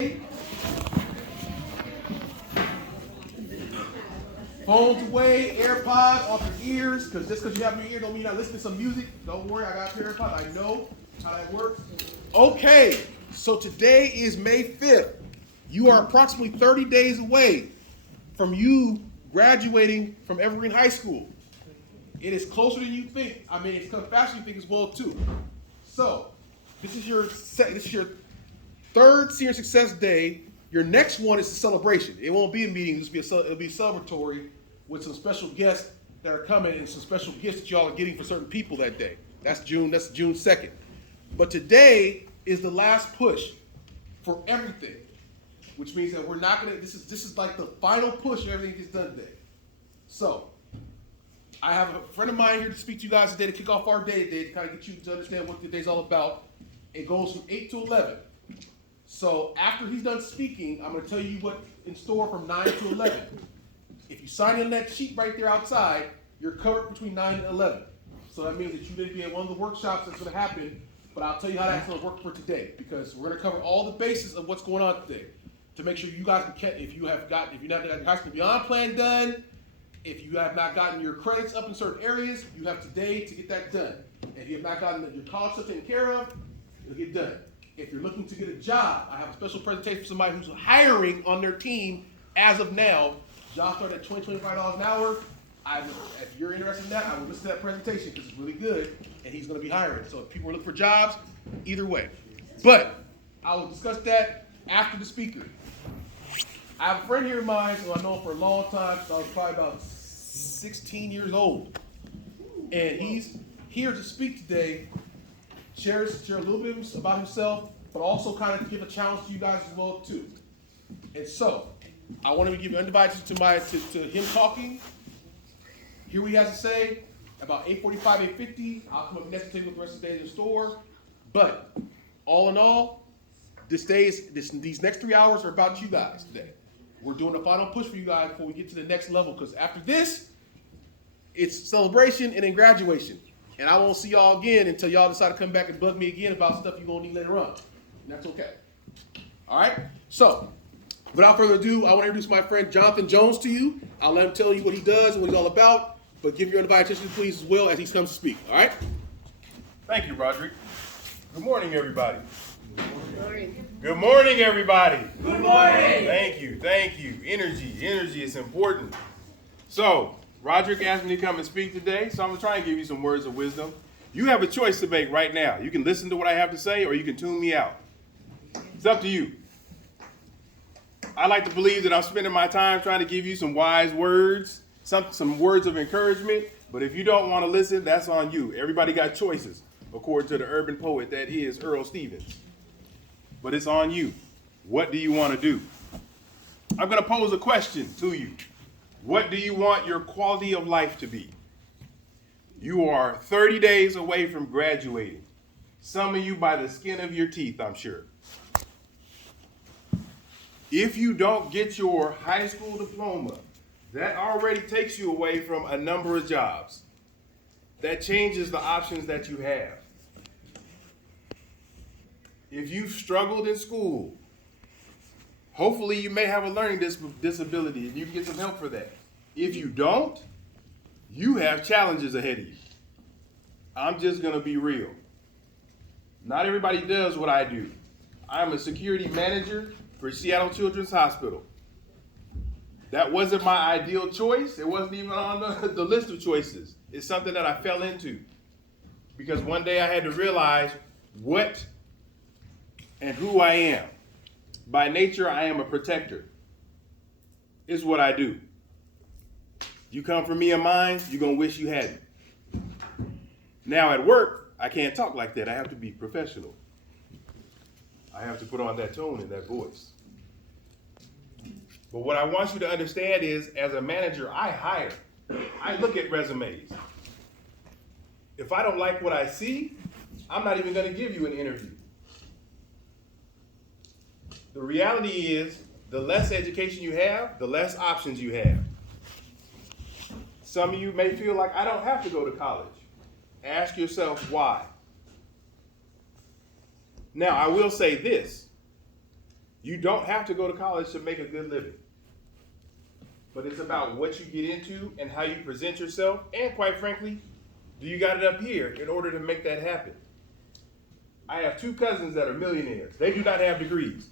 Phones away, AirPods off your ears, because just because you have them in your ear don't mean you're not listening to some music. Don't worry, I got AirPods. I know how that works. Okay, so today is May 5th. You are approximately 30 days away from you graduating from Evergreen High School. It is closer than you think. I mean, it's coming faster than you think as well, too. So, this is your third Senior Success Day. Your next one is the celebration. It won't be a meeting. It'll be celebratory with some special guests that are coming and some special gifts that y'all are getting for certain people that day. That's June 2nd. But today is the last push for everything, which means that we're not gonna. This is like the final push. And everything gets done today. So, I have a friend of mine here to speak to you guys today to kick off our day today to kind of get you to understand what the day's all about. It goes from 8 to 11. So after he's done speaking, I'm going to tell you what's in store from 9 to 11. If you sign in that sheet right there outside, you're covered between 9 and 11. So that means that you didn't be at one of the workshops that's going to happen, but I'll tell you how that's going to work for today, because we're going to cover all the bases of what's going on today to make sure you guys can catch. If you've not got your High School Beyond plan done, if you have not gotten your credits up in certain areas, you have today to get that done. If you have not gotten your college stuff taken care of, it'll get done. If you're looking to get a job, I have a special presentation for somebody who's hiring on their team as of now. Jobs start at $20, $25 an hour. If you're interested in that, I will listen to that presentation because it's really good, and he's going to be hiring. So if people are looking for jobs, either way. But I will discuss that after the speaker. I have a friend here of mine who I've known for a long time. So I was probably about 16 years old. And he's here to speak today. Share a little bit about himself, but also kind of give a challenge to you guys as well too. And so, I want to give undivided to him talking. Hear what he has to say. About 8:45, 8:50, I'll come up next to tell you what the rest of the day is in store. But all in all, these next 3 hours are about you guys today. We're doing the final push for you guys before we get to the next level, because after this, it's celebration and then graduation. And I won't see y'all again until y'all decide to come back and bug me again about stuff you're going to need later on. And that's okay. All right? So, without further ado, I want to introduce my friend Jonathan Jones to you. I'll let him tell you what he does and what he's all about, but give your undivided attention, please, as well, as he comes to speak. All right? Thank you, Roderick. Good morning, everybody. Good morning. Good morning, everybody. Good morning. Thank you. Energy is important. So, Roderick asked me to come and speak today, so I'm going to try and give you some words of wisdom. You have a choice to make right now. You can listen to what I have to say, or you can tune me out. It's up to you. I like to believe that I'm spending my time trying to give you some wise words, some words of encouragement, but if you don't want to listen, that's on you. Everybody got choices, according to the urban poet that is Earl Stevens. But it's on you. What do you want to do? I'm going to pose a question to you. What do you want your quality of life to be? You are 30 days away from graduating. Some of you by the skin of your teeth, I'm sure. If you don't get your high school diploma, that already takes you away from a number of jobs. That changes the options that you have. If you've struggled in school, hopefully you may have a learning disability and you can get some help for that. If you don't, you have challenges ahead of you. I'm just going to be real. Not everybody does what I do. I'm a security manager for Seattle Children's Hospital. That wasn't my ideal choice. It wasn't even on the list of choices. It's something that I fell into because one day I had to realize what and who I am. By nature, I am a protector. It's what I do. You come for me and mine, you're going to wish you hadn't. Now at work, I can't talk like that. I have to be professional. I have to put on that tone and that voice. But what I want you to understand is, as a manager, I hire. I look at resumes. If I don't like what I see, I'm not even going to give you an interview. The reality is, the less education you have, the less options you have. Some of you may feel like I don't have to go to college. Ask yourself why. Now, I will say this. You don't have to go to college to make a good living. But it's about what you get into and how you present yourself, and quite frankly, do you got it up here in order to make that happen? I have two cousins that are millionaires. They do not have degrees.